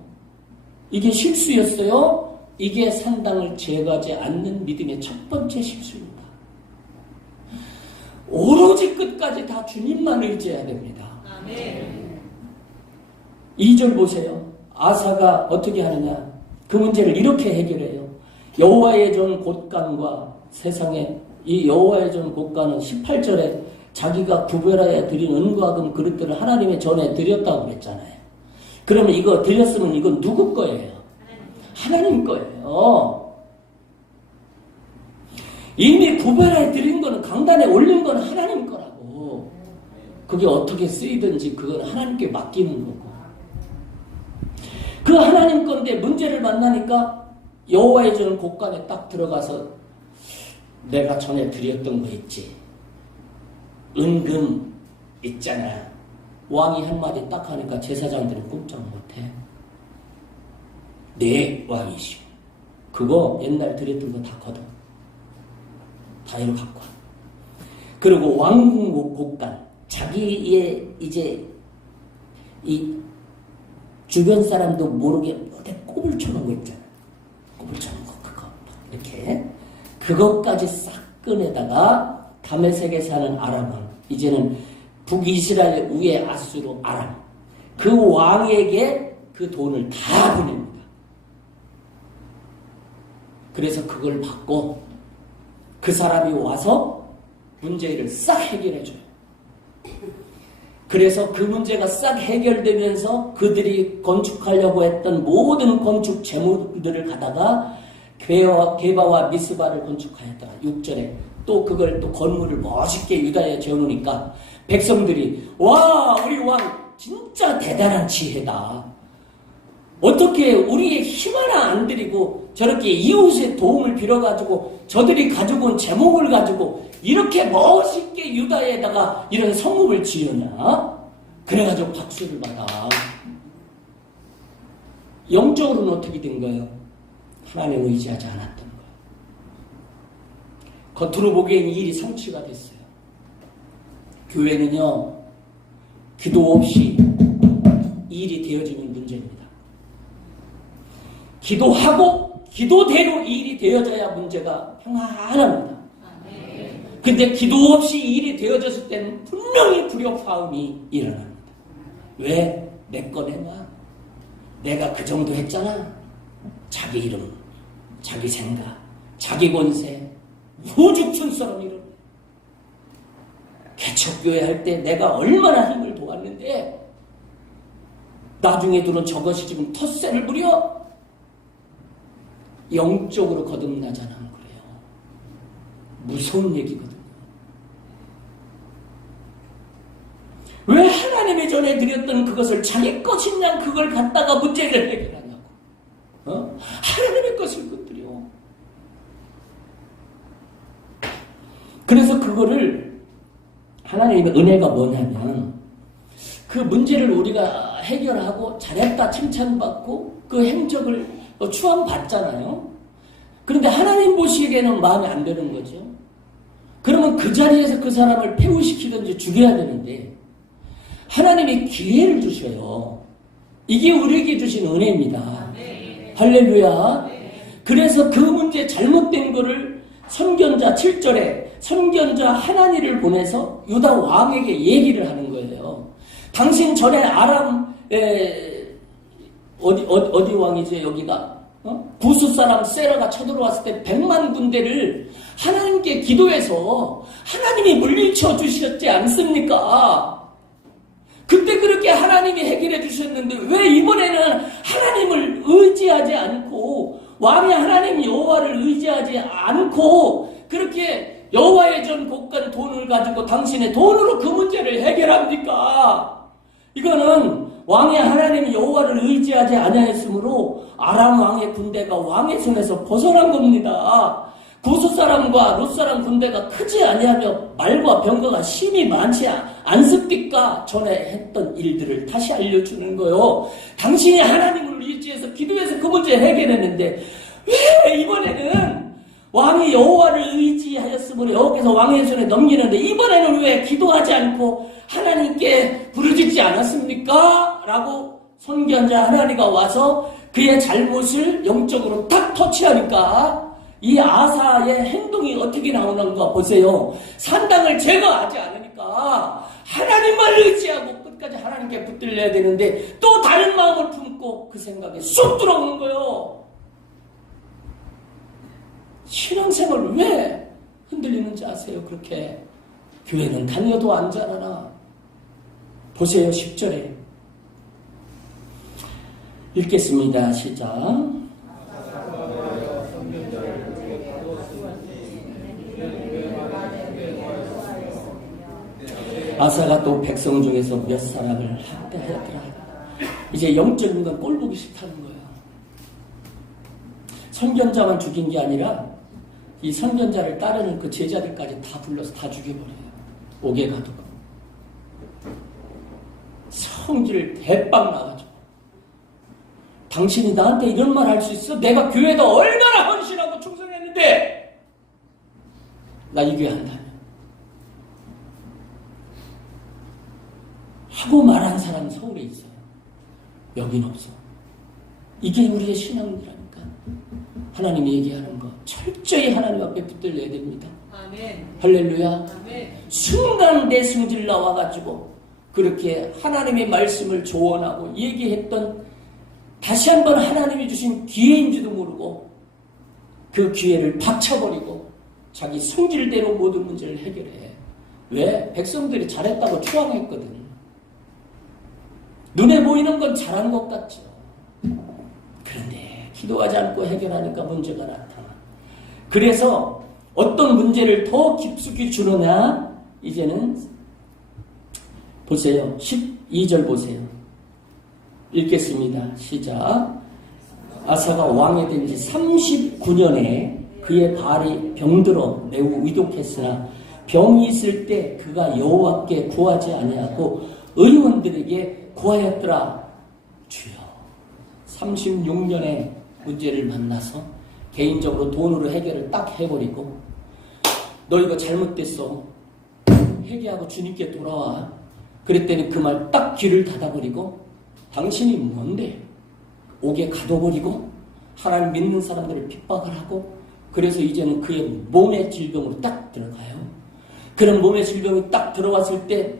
이게 실수였어요. 이게 상당을 제거하지 않는 믿음의 첫 번째 실수입니다. 오로지 끝까지 다 주님만 의지해야 됩니다. 아멘. 2절 보세요. 아사가 어떻게 하느냐. 그 문제를 이렇게 해결해요. 여호와의 전 곳간과 세상에 이 여호와의 전 곳간은 18절에 자기가 구별하여 드린 은과 금 그릇들을 하나님의 전에 드렸다고 그랬잖아요. 그러면 이거 드렸으면 이건 누구 거예요? 하나님 거예요. 이미 구별하여 드린 거는 강단에 올린 건 하나님 거라고. 그게 어떻게 쓰이든지 그건 하나님께 맡기는 거고. 그 하나님 건데 문제를 만나니까 여호와의 전 곳간에 딱 들어가서 내가 전에 드렸던 거 있지. 은금 있잖아. 왕이 한마디 딱 하니까 제사장들은 꼼짝 못해. 네 왕이시오. 그거 옛날 드렸던 거 다 걷어. 다 이리 갖고 와. 그리고 왕궁 곳간 자기의 이제 이 주변 사람도 모르게 어디 꼽을 쳐놓은 거 있잖아. 꼽을 쳐놓은 거 그거 이렇게 그것까지 싹 꺼내다가 다메섹에 사는 아람 왕 이제는 북이스라엘 위에 아수르 아람 그 왕에게 그 돈을 다 보냅니다. 그래서 그걸 받고 그 사람이 와서 문제를 싹 해결해줘요. 그래서 그 문제가 싹 해결되면서 그들이 건축하려고 했던 모든 건축 재물들을 가다가 게바와 미스바를 건축하였더라. 6절에 또 그걸 또 건물을 멋있게 유다에 지어놓으니까 백성들이 와 우리 왕 진짜 대단한 지혜다. 어떻게 우리의 힘 하나 안 들이고 저렇게 이웃의 도움을 빌어가지고 저들이 가지고 온 제목을 가지고 이렇게 멋있게 유다에다가 이런 성읍을 지으냐? 그래가지고 박수를 받아. 영적으로는 어떻게 된 거예요? 하나님을 의지하지 않았던 거예요. 겉으로 보기엔 이 일이 성취가 됐어요. 교회는요, 기도 없이 이 일이 되어지는 문제입니다. 기도하고 기도대로 이 일이 되어져야 문제가 평안합니다. 근데 기도 없이 이 일이 되어졌을 때는 분명히 불협화음이 일어납니다. 왜? 내 거 내놔. 내가 그 정도 했잖아. 자기 이름, 자기 생각, 자기 권세, 우죽순처럼 이런. 개척교회 할 때 내가 얼마나 힘을 도왔는데 나중에 들은 저것이 지금 텃세를 부려? 영적으로 거듭나자는 거예요. 무서운 얘기거든요. 왜 하나님이 전해드렸던 그것을 자기 것인 양 그걸 갖다가 문제를 해결하냐고. 하나님의 것을 건드려. 그래서 그거를 하나님의 은혜가 뭐냐면 그 문제를 우리가 해결하고 잘했다 칭찬받고 그 행적을 추함 받잖아요. 그런데 하나님 보시기에는 마음에 안 드는 거죠. 그러면 그 자리에서 그 사람을 폐후시키든지 죽여야 되는데 하나님이 기회를 주셔요. 이게 우리에게 주신 은혜입니다. 할렐루야. 그래서 그 문제 잘못된 거를 선견자 7절에 선견자 하나니를 보내서 유다 왕에게 얘기를 하는 거예요. 당신 전에 아람 어디 왕이지 여기가? 구스 사람 세라가 쳐들어왔을 때 100만 군대를 하나님께 기도해서 하나님이 물리쳐 주셨지 않습니까? 그때 그렇게 하나님이 해결해 주셨는데 왜 이번에는 하나님을 의지하지 않고 왕이 하나님 여호와를 의지하지 않고 그렇게 여호와의 전 곳간 돈을 가지고 당신의 돈으로 그 문제를 해결합니까? 이거는 왕이 하나님 여호와를 의지하지 아니하였으므로 아람 왕의 군대가 왕의 손에서 벗어난 겁니다. 구스 사람과 롯 사람 군대가 크지 아니하며 말과 병거가 심히 많지 않습니까? 전에 했던 일들을 다시 알려주는 거요. 당신이 하나님을 의지해서 기도해서 그 문제 해결했는데 왜 이번에는 왕이 여호와를 의지하였으므로 여호와께서 왕의 손에 넘기는데 이번에는 왜 기도하지 않고 하나님께 부르짖지 않았습니까? 라고 선견자 하나니가 와서 그의 잘못을 영적으로 딱 터치하니까 이 아사의 행동이 어떻게 나오는가 보세요. 산당을 제거하지 않으니까 하나님만 의지하고 끝까지 하나님께 붙들려야 되는데 또 다른 마음을 품고 그 생각에 쑥 들어오는 거예요. 신앙생활 왜 흔들리는지 아세요? 그렇게 교회는 다녀도 안 자라나. 보세요. 10절에 읽겠습니다. 시작. 아사가 또 백성 중에서 몇 사람을 학대하였더라. 이제 영적인 건 꼴 보기 싫다는 거예요. 선견자만 죽인 게 아니라 이 선견자를 따르는 그 제자들까지 다 불러서 다 죽여버려요. 옥에 가두고. 성질을 대빵 나가지고. 당신이 나한테 이런 말 할 수 있어? 내가 교회에다 얼마나 헌신하고 충성했는데 나 이 교회 한다며. 하고 말한 사람은 서울에 있어요. 여긴 없어. 이게 우리의 신앙이라니까. 하나님이 얘기하는 거 철저히 하나님 앞에 붙들려야 됩니다. 아멘. 할렐루야. 아멘. 순간 내 승질 나와가지고 그렇게 하나님의 말씀을 조언하고 얘기했던 다시 한번 하나님이 주신 기회인지도 모르고 그 기회를 박쳐버리고 자기 성질대로 모든 문제를 해결해. 왜? 백성들이 잘했다고 추앙했거든. 눈에 보이는 건 잘한 것 같죠. 그런데 기도하지 않고 해결하니까 문제가 나타나. 그래서 어떤 문제를 더 깊숙이 주느냐? 이제는 보세요. 12절 보세요. 읽겠습니다. 시작. 아사가 왕이 된 지 39년에 그의 발이 병들어 매우 위독했으나 병이 있을 때 그가 여호와께 구하지 아니하고 의원들에게 구하였더라. 주여. 36년의 문제를 만나서 개인적으로 돈으로 해결을 딱 해버리고 너 이거 잘못됐어. 회개하고 주님께 돌아와. 그랬더니 그 말 딱 귀를 닫아버리고 당신이 뭔데? 옥에 가둬버리고 하나님 믿는 사람들을 핍박을 하고 그래서 이제는 그의 몸의 질병으로 딱 들어가요. 그런 몸의 질병이 딱 들어왔을 때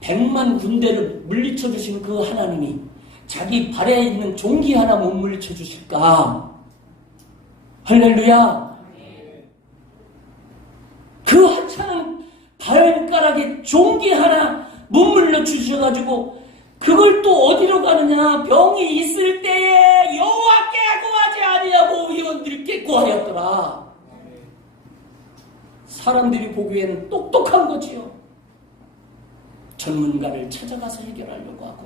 100만 군대를 물리쳐 주신 그 하나님이 자기 발에 있는 종기 하나 못 물리쳐 주실까? 할렐루야. 그 하찮은 발가락에 종기 하나 못 물려 주셔가지고 그걸 또 어디로 가느냐? 병이 있을 때에 여호와께 구하지 아니하고 의원들께 구하였더라. 사람들이 보기에는 똑똑한 거지요. 전문가를 찾아가서 해결하려고 하고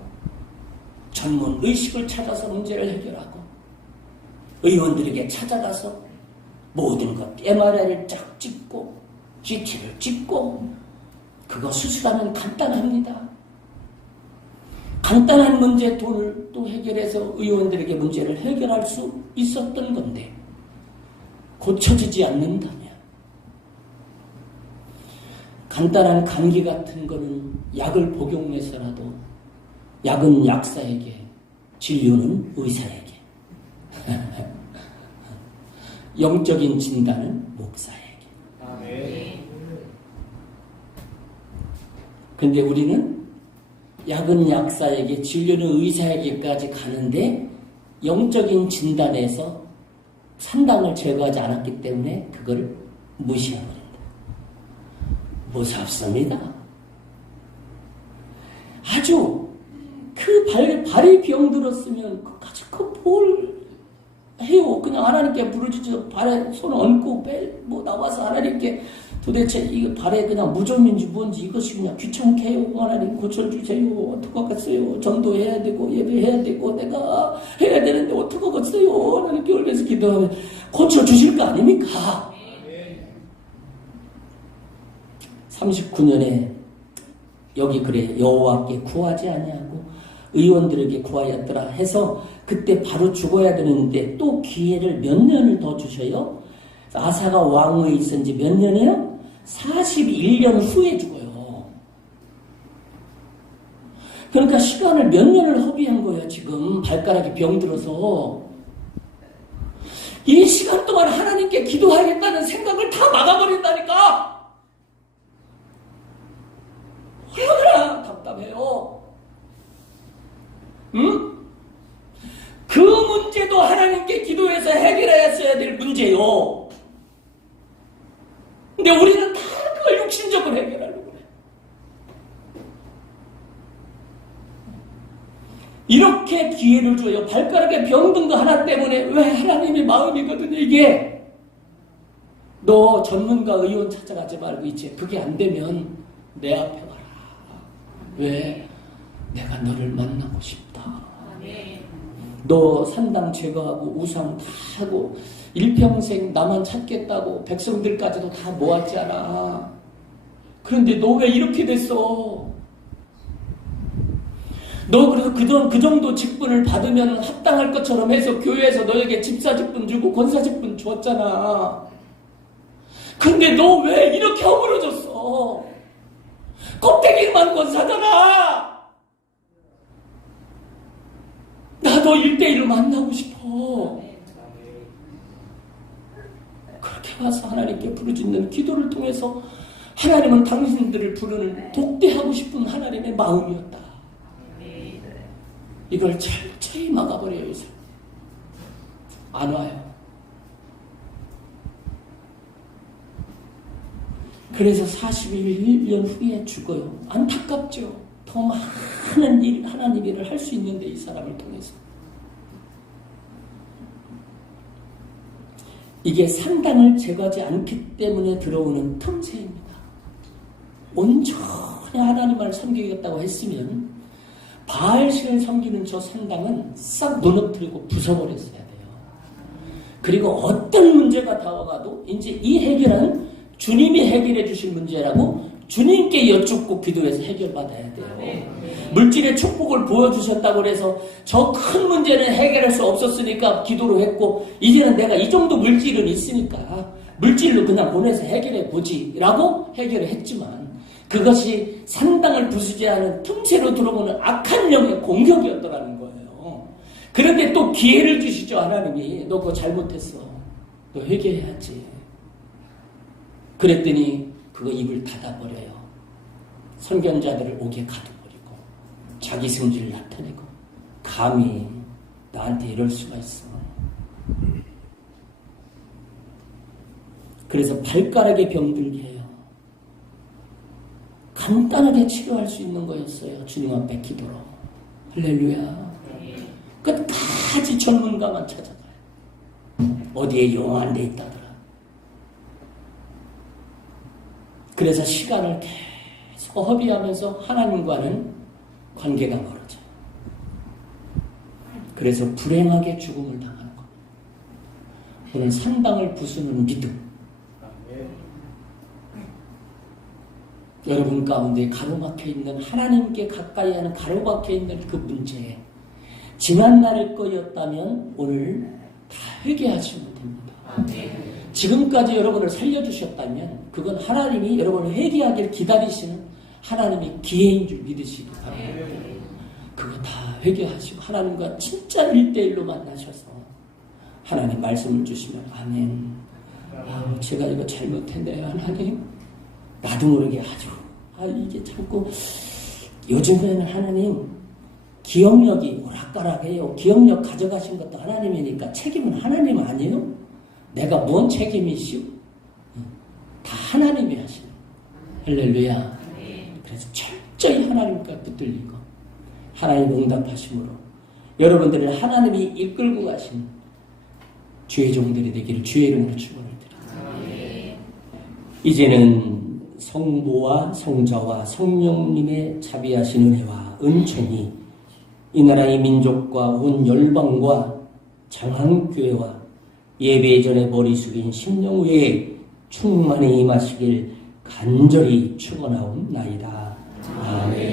전문 의식을 찾아서 문제를 해결하고 의원들에게 찾아가서 모든 것 MRI를 쫙 찍고 CT를 찍고 그거 수술하면 간단합니다. 간단한 문제 돈을 또 해결해서 의원들에게 문제를 해결할 수 있었던 건데 고쳐지지 않는다면 간단한 감기 같은 거는 약을 복용해서라도 약은 약사에게, 진료는 의사에게, 영적인 진단은 목사에게. 근데 우리는 약은 약사에게, 진료는 의사에게까지 가는데 영적인 진단에서 산당을 제거하지 않았기 때문에 그걸 무시해버린다. 무섭습니다. 아주 발이 병들었으면 뭘 해요. 그냥 하나님께 부르짖어 발에 손 얹고 나와서 하나님께 도대체 이거 발에 그냥 무좀인지 뭔지 이것이 그냥 귀찮게 해요. 하나님 고쳐주세요. 어떡하겠어요. 전도해야 되고 예배해야 되고 내가 해야 되는데 어떡하겠어요. 하나님께 올려서 기도하면 고쳐주실 거 아닙니까? 39년에 여기 그래 여호와께 구하지 아니하고 의원들에게 구하였더라 해서 그때 바로 죽어야 되는데 또 기회를 몇 년을 더 주셔요. 아사가 왕위에 있은 지 몇 년이에요? 41년 후에 죽어요. 그러니까 시간을 몇 년을 허비한 거예요. 지금 발가락이 병들어서 이 시간 동안 하나님께 기도하겠다는 생각을 다 막아버린다니까. 얼마나 답답해요. 응? 그 문제도 하나님께 기도해서 해결했어야 될 문제요. 근데 우리는 다 그걸 육신적으로 해결하려고 그래. 이렇게 기회를 줘요. 발가락에 병든 거 하나 때문에 왜 하나님의 마음이거든요, 이게. 너 전문가 의원 찾아가지 말고 이제 그게 안 되면 내 앞에 와라. 왜? 내가 너를 만나고 싶다. 너 산당 제거하고 우상 다 하고 일평생 나만 찾겠다고 백성들까지도 다 모았잖아. 그런데 너 왜 이렇게 됐어? 너 그래서 그 정도 직분을 받으면 합당할 것처럼 해서 교회에서 너에게 집사 직분 주고 권사 직분 줬잖아. 근데 너 왜 이렇게 허물어졌어? 껍데기만 권사잖아. 나도 1대1로 만나고 싶어. 그렇게 와서 하나님께 부르짖는 기도를 통해서 하나님은 당신들을 부르는 독대하고 싶은 하나님의 마음이었다. 이걸 철저히 막아버려요. 안 와요. 그래서 41년 후에 죽어요. 안타깝죠. 더 많은 일, 하나님 일을 할 수 있는데 이 사람을 통해서. 이게 산당을 제거하지 않기 때문에 들어오는 틈새입니다. 온전히 하나님을 섬기겠다고 했으면 바알신을 섬기는 저 산당은 싹 무너뜨리고 부숴버렸어야 돼요. 그리고 어떤 문제가 다가가도 이제 이 해결은 주님이 해결해 주실 문제라고 주님께 여쭙고 기도해서 해결받아야 돼요. 물질의 축복을 보여주셨다고 해서 저 큰 문제는 해결할 수 없었으니까 기도로 했고 이제는 내가 이 정도 물질은 있으니까 물질로 그냥 보내서 해결해 보지 라고 해결을 했지만 그것이 산당을 부수지하는 틈새로 들어오는 악한 영의 공격이었더라는 거예요. 그런데 또 기회를 주시죠. 하나님이. 너 그거 잘못했어. 너 회개해야지. 그랬더니 그거 입을 닫아버려요. 선견자들을 옥에 가둬버리고 자기 성질을 나타내고 감히 나한테 이럴 수가 있어. 그래서 발가락에 병들게 해요. 간단하게 치료할 수 있는 거였어요. 주님 앞에 기도로. 할렐루야. 끝까지 전문가만 찾아가요. 어디에 용한 데 있다더라. 그래서 시간을 계속 허비하면서 하나님과는 관계가 멀어져요. 그래서 불행하게 죽음을 당하는 겁니다. 오늘 산당을 부수는 믿음. 여러분 가운데 가로막혀 있는 하나님께 가까이 하는 가로막혀 있는 그 문제, 지난날의 거였다면 오늘 다 회개하시면 됩니다. 지금까지 여러분을 살려주셨다면 그건 하나님이 여러분을 회개하길 기다리시는 하나님의 기회인 줄 믿으시기 바랍니다. 그거 다 회개하시고 하나님과 진짜 1대1로 만나셔서 하나님 말씀을 주시면 아멘. 제가 이거 잘못했네요 하나님. 나도 모르게 아주 이게 자꾸 요즘에는 하나님 기억력이 오락가락해요. 기억력 가져가신 것도 하나님이니까 책임은 하나님 아니에요? 내가 뭔 책임이시오? 다 하나님이 하시는. 할렐루야. 그래서 철저히 하나님과 붙들리고 하나님 응답하심으로 여러분들을 하나님이 이끌고 가신 주의 종들이 되기를 주의 이름으로 축원을 드립니다. 이제는 성부와 성자와 성령님의 자비하신 은혜와 은총이 이 나라의 민족과 온 열방과 장한교회와 예배 전에 머리 숙인 심령회에 충만히 임하시길 간절히 축원하옵나이다. 아멘.